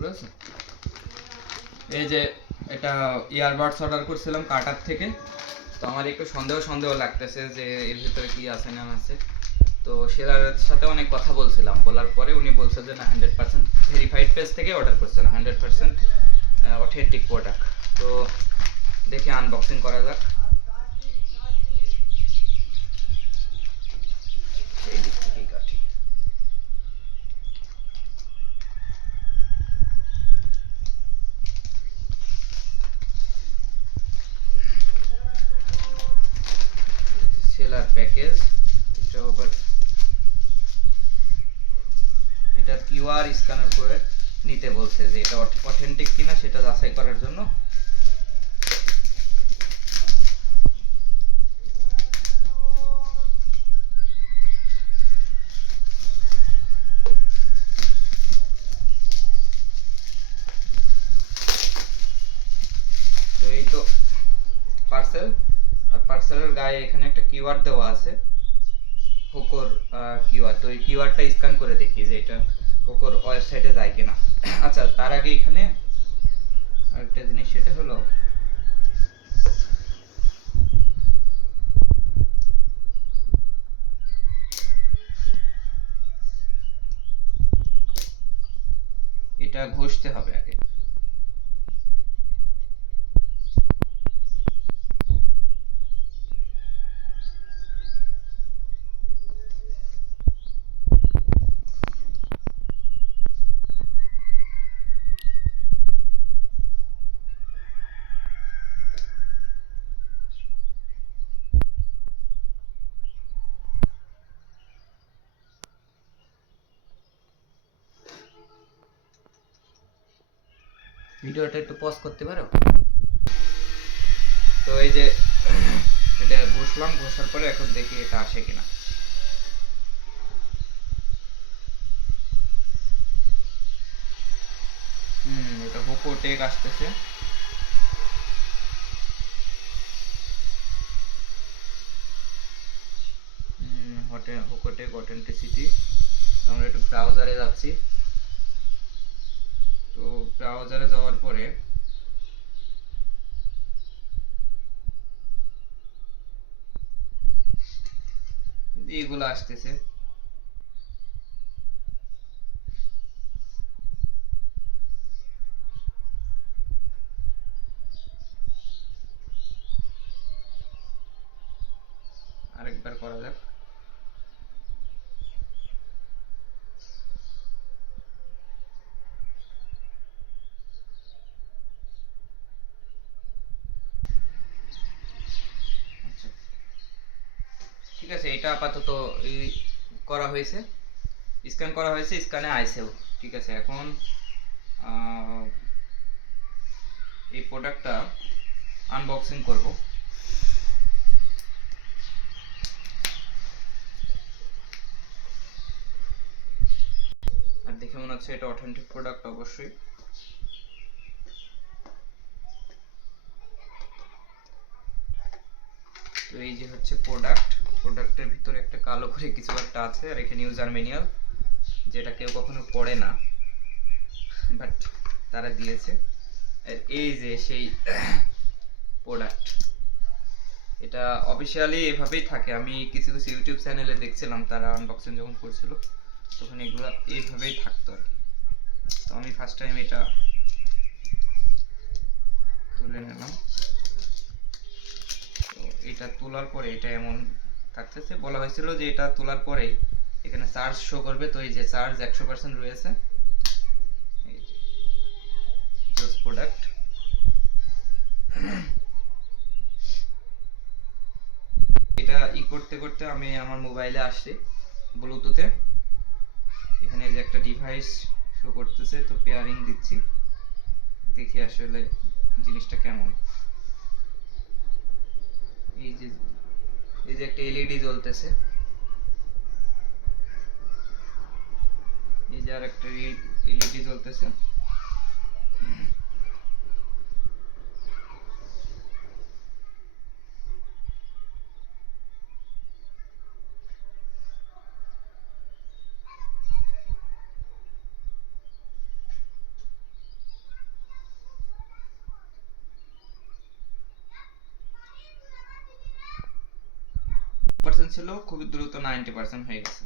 বুঝছো? এই যে এটা ইয়ারবাডস অর্ডার করছিলাম কাটার থেকে, তো আমার একটু সন্দেহ লাগতেছে যে এর ভিতরে কি আছে না আছে। তো সেলারের সাথে অনেক কথা বলছিলাম, বলার পরে উনি বলছে যে না 100% ভেরিফাইড পেজ থেকে অর্ডার করছে না, 100% অথেন্টিক প্রোডাক্ট। তো দেখি আনবক্সিং করা যাক। এই দিক থেকেই কাটি। সেলার প্যাকেজ, এটা আবার এটা কিউআর স্ক্যানার করে নিতে বলছে যে এটা অথেন্টিক কিনা সেটা যাচাই করার জন্য। তো এই তো পার্সেল, আর পার্সেলের গায়ে এখানে একটা কিউআর দেওয়া আছে, হোকোর কিউআর। তো এই কিউআরটা স্ক্যান করে দেখি যে এটা হোকোর ওয়েবসাইটে যায় কিনা। আচ্ছা, তার আগে এখানে আরেকটা জিনিস, সেটা হলো এটা ঘষতে হবে আগে। ভিডিওটা একটু পজ করতে পারো? তো এই যে এটা ঘষলাম, ঘষার পরে এখন দেখি এটা আসে কিনা। এটা হোকো টেক আসতেছে। Hoco tech authenticity. আমরা একটু ব্রাউজারে যাচ্ছি। তো ব্রাউজারে যাওয়ার পরে এইগুলো আসতেছে। আরেকবার করা যাক। আচ্ছা, ঠিক আছে, এটা আপাতত এই করা হয়েছে, স্ক্যান করা হয়েছে, স্ক্যানে আইসেও। ঠিক আছে, এখন এই প্রোডাক্টটা আনবক্সিং করব। আর দেখে মনে হচ্ছে এটা অথেন্টিক প্রোডাক্ট অবশ্যই। তো এই যে হচ্ছে প্রোডাক্ট, প্রোডাক্টের ভিতরে একটা কালো করে কিছু একটা আছে, আর এখানে ইউজার ম্যানুয়াল, যেটা কেউ কখনো পড়ে না, বাট তারা দিয়েছে। এই যে সেই প্রোডাক্ট, এটা অফিসিয়ালি এভাবেই থাকে। আমি কিছু কিছু ইউটিউব চ্যানেলে দেখছিলাম, তারা আনবক্সিং যখন করছিল তখন এগুলো এইভাবেই থাকতো আর কি। তো আমি ফার্স্ট টাইম এটা তুলে নিলাম। তো এটা তোলার পরে এটা এমন থাকতেছে, বলা হয়েছিল যে এটা তোলার পরেই এখানে চার্জ শো করবে। তো এই যে চার্জ 100% রয়েছে। এই যে জোস প্রোডাক্ট। এটা করতে করতে আমি আমার মোবাইলে আসছি ব্লুটুথে। এখানে যে একটা ডিভাইস শো করতেছে, তো পেয়ারিং দিচ্ছি, দেখি আসলে জিনিসটা কেমন। এই যে একটা এলইডি জ্বলতেছে, এই যে আর একটা এলইডি জ্বলতেছে। ছিল খুবই দ্রুত 90% হয়ে গেছে।